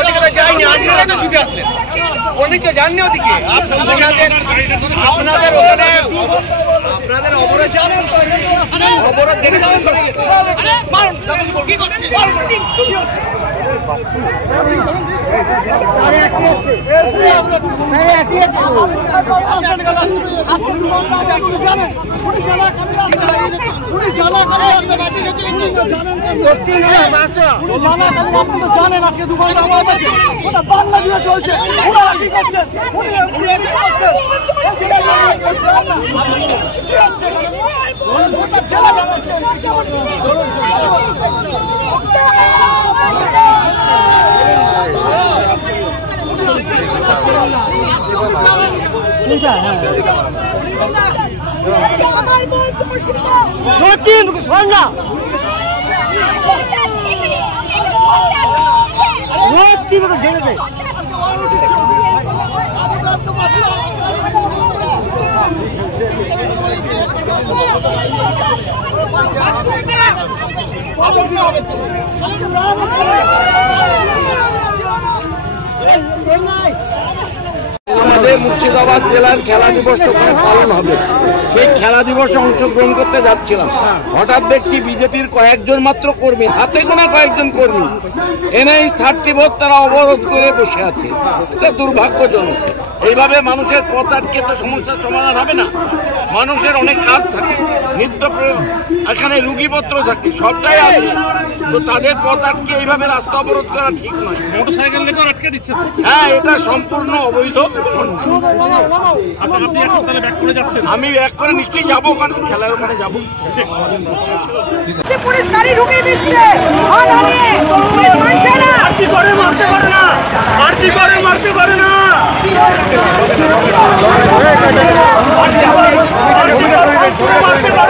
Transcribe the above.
ওদিকে তো যায়নি, আপনারাই তো ছুটে আসলেন, অনেক তো যাননি ওদিকে। আপনাদের ওখানে আপনাদের অবরোধ দেখে কি করছে? জানেন আজকে 2 ঘন্টা অবরোধ আছে, ওটা বাংলা দিয়ে চলছে। ওরা কি করছেন? জেনে দেয় আমাদের মুর্শিদাবাদ জেলার খেলা দিবস ওখানে পালন হবে, সেই খেলা দিবসে অংশগ্রহণ করতে যাচ্ছিলাম। হঠাৎ দেখছি বিজেপির কয়েকজন মাত্র কর্মী, হাতে গোনা কয়েকজন কর্মী NH-30 ভোট তারা অবরোধ করে বসে আছে। এটা দুর্ভাগ্যজনক। এইভাবে মানুষের পথ আটকে তো সমস্যার সমাধান হবে না। মানুষের অনেক কাজ থাকে, নিত্য এখানে রুগীপত্র থাকে, সবটাই আছে, তো তাদের পথ আটকে এইভাবে রাস্তা অবরোধ করা ঠিক নয়। মোটরসাইকেল নিয়ে আটকে দিচ্ছে। হ্যাঁ, এটা সম্পূর্ণ অবৈধ। আমি ব্যাক করে নিশ্চয়ই যাবো, ওখানে খেলার ওখানে যাবো। পুলিশ গাড়ি ঢুকিয়ে দিচ্ছে, মারতে পারে না, মারতে পারে না। মারতে পারে